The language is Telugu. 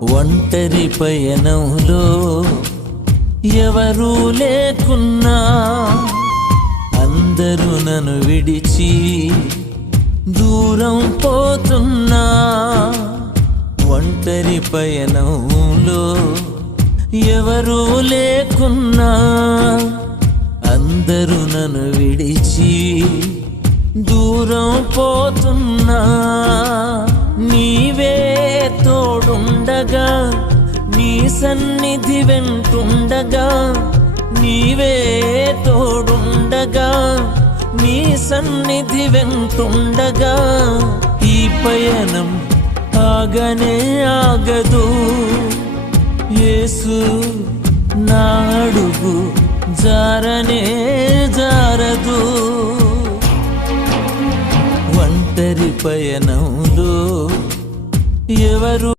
ఒంటరి పయనంలో ఎవరూ లేకున్నా, అందరూ నన్ను విడిచి దూరం పోతున్నా. ఒంటరి పయనంలో ఎవరూ లేకున్నా, అందరూ నన్ను విడిచి దూరం పోతున్నా. నీవే తోడుండగా, నీ సన్నిధి వెంటుండగా, నీవే తోడుండగా, నీ సన్నిధి వెంటుండగా, ఈ పయనం ఆగనే ఆగదు. యేసు నా అడుగు జారనే జారదు. ఒంటరి పయనంలో ఎవరు